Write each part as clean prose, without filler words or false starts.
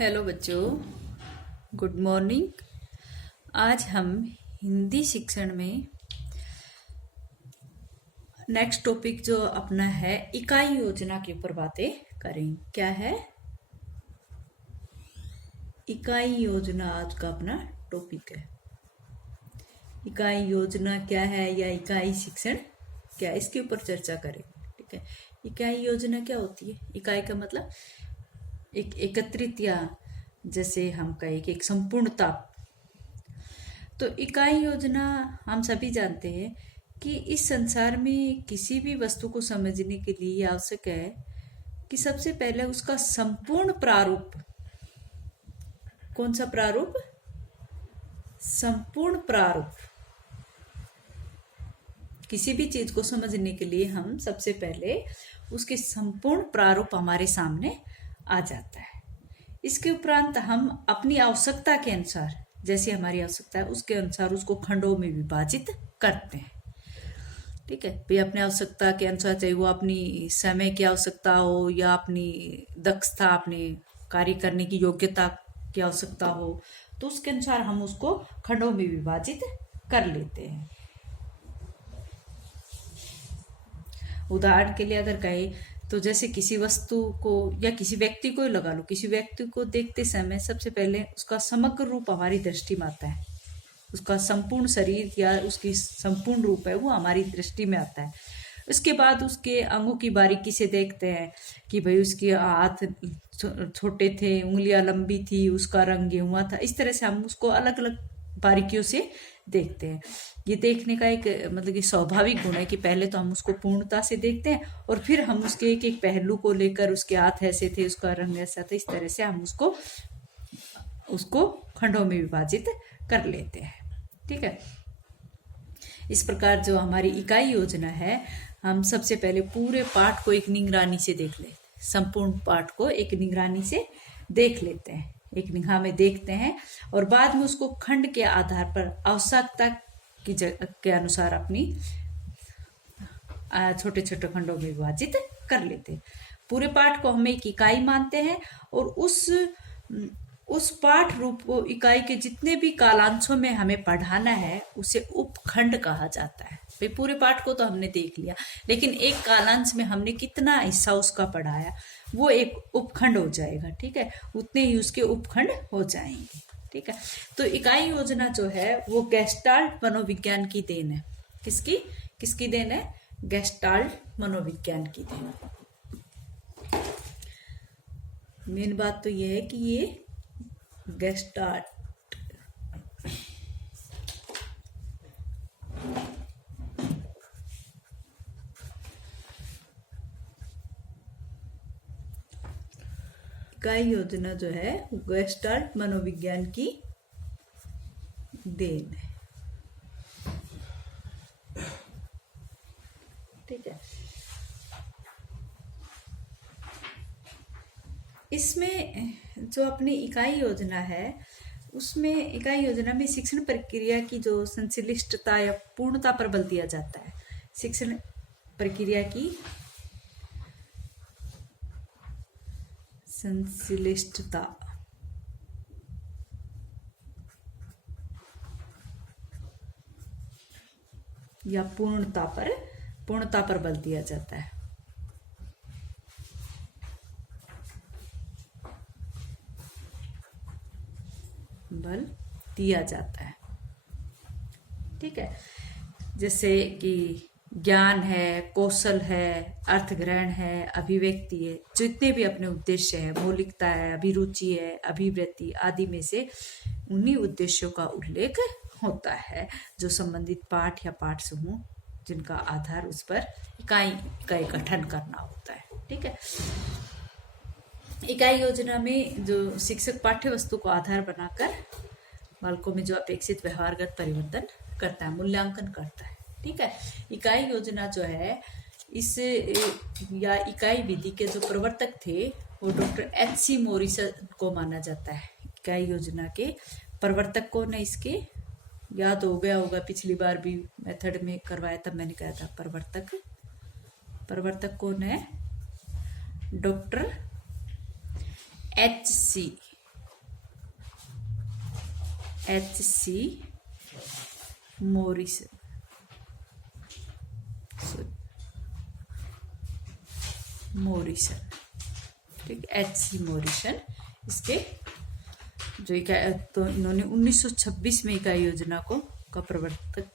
Hello बच्चों, good morning. आज हम हिंदी शिक्षण में नेक्स्ट टॉपिक जो अपना है इकाई योजना के ऊपर बातें करेंगे। क्या है? इकाई योजना आज का अपना टॉपिक है। इकाई योजना क्या है या इकाई शिक्षण क्या है, इसके ऊपर चर्चा करेंगे। ठीक है, इकाई योजना क्या होती है? इकाई का मतलब एक एकत्रित या जैसे हम कहें कि एक संपूर्णता। तो इकाई योजना हम सभी जानते हैं कि इस संसार में किसी भी वस्तु को समझने के लिए आवश्यक है कि सबसे पहले उसका संपूर्ण प्रारूप। कौन सा प्रारूप? संपूर्ण प्रारूप। किसी भी चीज को समझने के लिए हम सबसे पहले उसके संपूर्ण प्रारूप हमारे सामने आ जाता है। इसके उपरांत हम अपनी आवश्यकता के अनुसार, जैसी हमारी आवश्यकता है उसके अनुसार उसको खंडों में विभाजित करते हैं। ठीक है, भाई अपनी आवश्यकता के अनुसार, चाहे वो अपनी समय की आवश्यकता हो या अपनी दक्षता, अपने कार्य करने की योग्यता की आवश्यकता हो, तो उसके अनुसार हम उसको खंडों में विभाजित कर लेते हैं। उदाहरण के लिए अगर कहें तो जैसे किसी वस्तु को या किसी व्यक्ति को ही लगा लो, किसी व्यक्ति को देखते समय सबसे पहले उसका समग्र रूप हमारी दृष्टि में आता है। उसका संपूर्ण शरीर या उसकी संपूर्ण रूप है वो हमारी दृष्टि में आता है। उसके बाद उसके अंगों की बारीकी से देखते हैं कि भाई उसके हाथ छोटे थे, उंगलियां लंबी थी, उसका रंग गेहुआ था। इस तरह से हम उसको अलग अलग बारीकियों से देखते हैं। ये देखने का एक मतलब कि स्वाभाविक गुण है कि पहले तो हम उसको पूर्णता से देखते हैं और फिर हम उसके एक एक पहलू को लेकर, उसके हाथ ऐसे थे, उसका रंग ऐसा था, इस तरह से हम उसको खंडों में विभाजित कर लेते हैं। ठीक है, इस प्रकार जो हमारी इकाई योजना है, हम सबसे पहले पूरे पाठ को एक निगरानी से देख ले, संपूर्ण पाठ को एक निगरानी से देख लेते हैं, एक निगाह में देखते हैं और बाद में उसको खंड के आधार पर आवश्यकता की के अनुसार अपनी छोटे छोटे खंडों में विभाजित कर लेते हैं। पूरे पाठ को हम एक इकाई मानते हैं और उस पाठ रूप को, इकाई के जितने भी कालांशों में हमें पढ़ाना है उसे उपखंड कहा जाता है। भाई पूरे पाठ को तो हमने देख लिया, लेकिन एक कालांश में हमने कितना हिस्सा उसका पढ़ाया वो एक उपखंड हो जाएगा। ठीक है, उतने ही उसके उपखंड हो जाएंगे। ठीक है, तो इकाई योजना जो है वो गेस्टाल्ट मनोविज्ञान की देन है। किसकी देन है? गेस्टाल्ट मनोविज्ञान की देन। मेन बात तो ये है कि ये गेस्टाल्ट इकाई योजना जो है गेस्टाल्ट मनोविज्ञान की देन है। ठीक है, इसमें जो अपनी इकाई योजना है उसमें इकाई योजना में शिक्षण प्रक्रिया की जो संश्लिष्टता या पूर्णता पर बल दिया जाता है। शिक्षण प्रक्रिया की संश्लिष्टता या पूर्णता पर बल दिया जाता है। बल दिया जाता है। ठीक है, जैसे कि ज्ञान है, कौशल है, अर्थग्रहण है, अभिव्यक्ति है, जितने भी अपने उद्देश्य है, मौलिकता है, अभिरुचि है, अभिवृत्ति आदि में से उन्हीं उद्देश्यों का उल्लेख होता है जो संबंधित पाठ या पाठ समूह जिनका आधार उस पर इकाई का गठन करना होता है। ठीक है, इकाई योजना में जो शिक्षक पाठ्य वस्तु को आधार बनाकर बालकों में जो अपेक्षित व्यवहारगत परिवर्तन करता है, मूल्यांकन करता है। ठीक है, इकाई योजना जो है इस या इकाई विधि के जो प्रवर्तक थे वो डॉक्टर एच.सी. मॉरिसन को माना जाता है। इकाई योजना के प्रवर्तक कौन है? इसके याद हो गया होगा, पिछली बार भी मेथड में करवाया तब मैंने कहा था प्रवर्तक कौन है? डॉक्टर एच.सी. HC मॉरिसन, ठीक, HC मॉरिसन इसके जो इकाई, तो इन्होंने 1926 में इकाई योजना का प्रवर्तक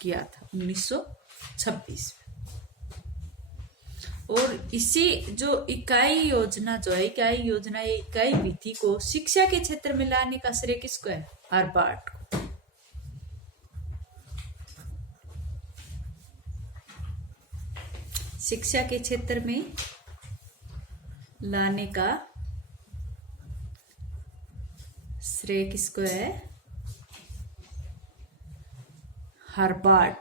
किया था, 1926। और इसी जो इकाई योजना जो है, इकाई योजना ये इकाई विधि को शिक्षा के क्षेत्र में लाने का श्रेय किसको है? हार्वर्ड को। शिक्षा के क्षेत्र में लाने का श्रेय किसको है? हार्वर्ड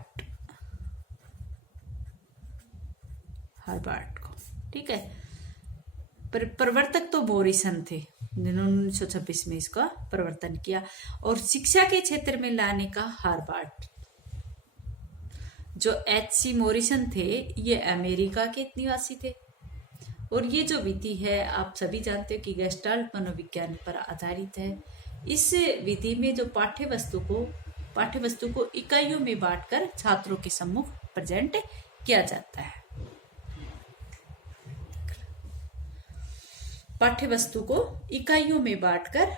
को, ठीक है। प्रवर्तक तो मॉरिसन थे जिन्होंने 1926 में इसका प्रवर्तन किया, और शिक्षा के क्षेत्र में लाने का हार्वर्ड। जो HC मॉरिसन थे ये अमेरिका के निवासी थे, और ये जो विधि है आप सभी जानते हो कि गेस्टाल्ट मनोविज्ञान पर आधारित है। इस विधि में जो पाठ्य वस्तु को इकाइयों में बांटकर छात्रों के सम्मुख प्रेजेंट किया जाता है। पाठ्य वस्तु को इकाइयों में बांटकर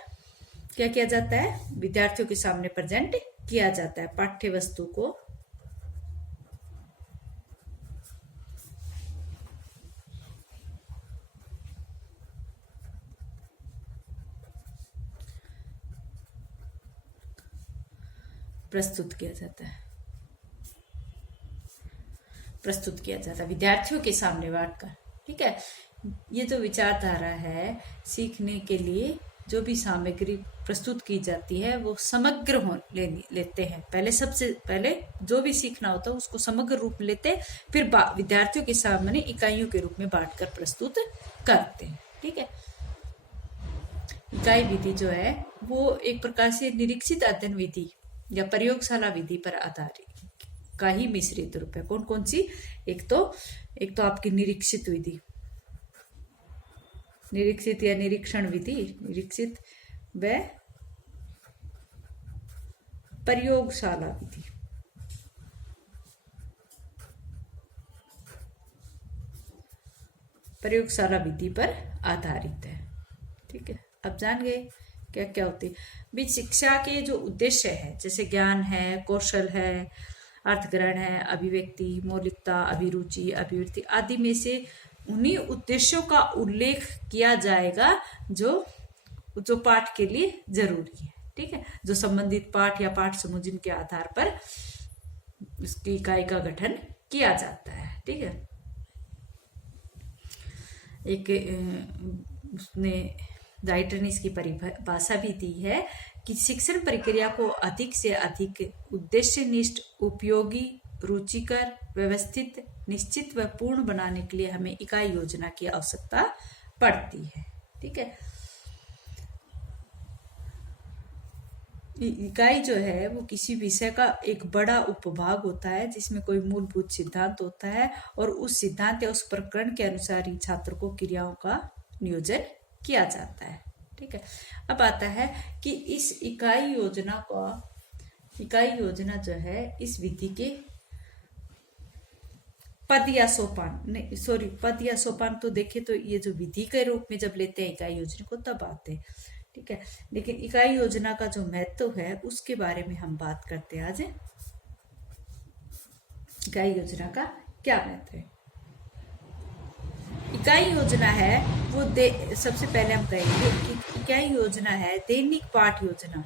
क्या किया जाता है? विद्यार्थियों के सामने प्रेजेंट किया जाता है। पाठ्य वस्तु को प्रस्तुत किया जाता है विद्यार्थियों के सामने बांटकर, ठीक है। ये जो विचारधारा है, सीखने के लिए जो भी सामग्री प्रस्तुत की जाती है वो समग्र लेते हैं। सबसे पहले जो भी सीखना होता है उसको समग्र रूप लेते, फिर विद्यार्थियों के सामने इकाइयों के रूप में बांटकर प्रस्तुत करते हैं, ठीक है। इकाई विधि जो है वो एक प्रकार से निरीक्षित अध्ययन विधि या प्रयोगशाला विधि पर आधारित का ही मिश्रित रूप है। कौन सी? एक तो आपकी निरीक्षित विधि, निरीक्षित या निरीक्षण विधि, निरीक्षित व प्रयोगशाला विधि। प्रयोगशाला विधि पर आधारित है, ठीक है। अब जान गए क्या क्या होती है। भी शिक्षा के जो उद्देश्य है, जैसे ज्ञान है, कौशल है, अर्थग्रहण है, अभिव्यक्ति, मौलिकता, अभिरुचि, अभिवृत्ति आदि में से उन्हीं उद्देश्यों का उल्लेख किया जाएगा जो पाठ के लिए जरूरी है, ठीक है। जो संबंधित पाठ या पाठ समूह जिनके आधार पर उसकी इकाई का गठन किया जाता है, ठीक है। एक उसने राइटर ने इसकी परिभाषा भी दी है कि शिक्षण प्रक्रिया को अधिक से अधिक उद्देश्यनिष्ठ, उपयोगी, रुचिकर, व्यवस्थित, निश्चित व पूर्ण बनाने के लिए हमें इकाई योजना की आवश्यकता पड़ती है, ठीक है। इकाई जो है वो किसी विषय का एक बड़ा उपभाग होता है जिसमें कोई मूलभूत सिद्धांत होता है, और उस सिद्धांत या उस प्रकरण के अनुसार ही छात्र को क्रियाओं का नियोजन किया जाता है, ठीक है। अब आता है कि इस इकाई योजना जो है इस विधि के पद या सोपान तो देखे तो ये जो विधि के रूप में जब लेते हैं इकाई योजना को तब आते हैं, ठीक है। लेकिन इकाई योजना का जो महत्व है उसके बारे में हम बात करते हैं आज। इकाई योजना का क्या महत्व है? इकाई योजना है वो सबसे पहले हम कहेंगे कि इकाई योजना है दैनिक पाठ योजना,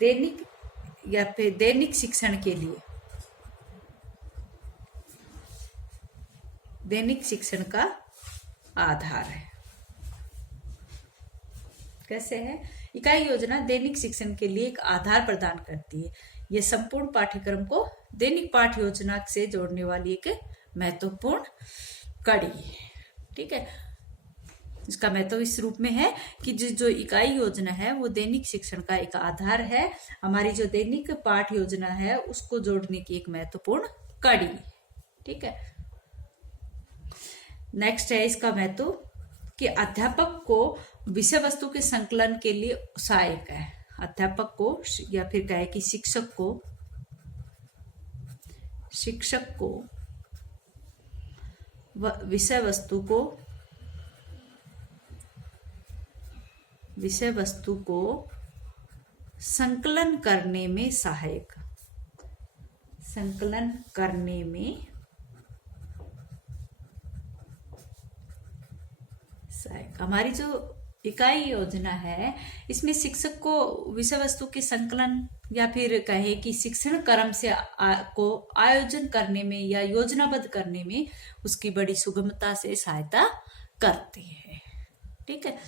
दैनिक या फिर दैनिक शिक्षण के लिए, दैनिक शिक्षण का आधार है। कैसे है? इकाई योजना दैनिक शिक्षण के लिए एक आधार प्रदान करती है। यह संपूर्ण पाठ्यक्रम को दैनिक पाठ योजना से जोड़ने वाली एक महत्वपूर्ण कड़ी है, ठीक है। इसका महत्व इस रूप में है कि जो इकाई योजना है वो दैनिक शिक्षण का एक आधार है। हमारी जो दैनिक पाठ योजना है उसको जोड़ने की एक महत्वपूर्ण कड़ी, ठीक है। नेक्स्ट है इसका महत्व कि अध्यापक को विषय वस्तु के संकलन के लिए सहायक है। अध्यापक को या फिर कहे कि शिक्षक को विषय वस्तु को संकलन करने में सहायक, हमारी जो इकाई योजना है इसमें शिक्षक को विषय वस्तु के संकलन या फिर कहे कि शिक्षण क्रम से को आयोजन करने में या योजनाबद्ध करने में उसकी बड़ी सुगमता से सहायता करती है। ठीक है,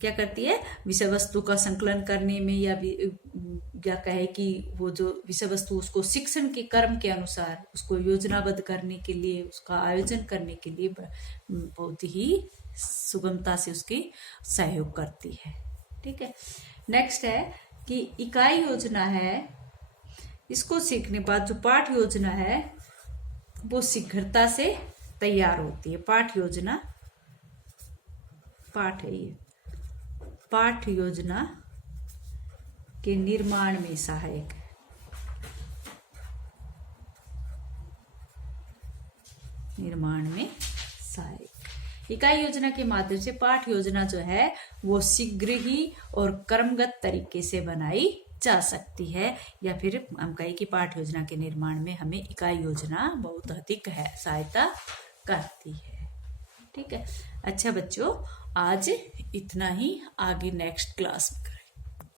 क्या करती है? विषय वस्तु का संकलन करने में या कहे कि वो जो विषय वस्तु उसको शिक्षण के क्रम के अनुसार उसको योजनाबद्ध करने के लिए, उसका आयोजन करने के लिए बहुत ही सुगमता से उसकी सहयोग करती है। ठीक है, नेक्स्ट है कि इकाई योजना है, इसको सीखने बाद जो पाठ योजना है वो शीघ्रता से तैयार होती है। पाठ योजना के निर्माण में सहायक है। इकाई योजना के माध्यम से पाठ योजना जो है वो शीघ्र ही और क्रमगत तरीके से बनाई जा सकती है, या फिर हम कहें कि पाठ योजना के निर्माण में हमें इकाई योजना बहुत अधिक सहायता करती है। ठीक है, अच्छा बच्चों, आज इतना ही, आगे नेक्स्ट क्लास में करेंगे।